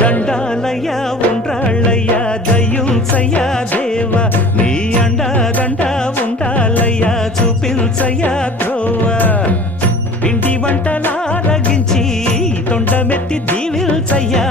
దండాలయ్యా ఉండ్రాళ్ళయ్యా దయ్యుంచయ్యా దేవ నీ అండాదండ ఉండాలయ్యా చూపించయ్యా త్రోవ పిండి వంటలారగించి తొండమెత్తి దీవిల్చయ్యా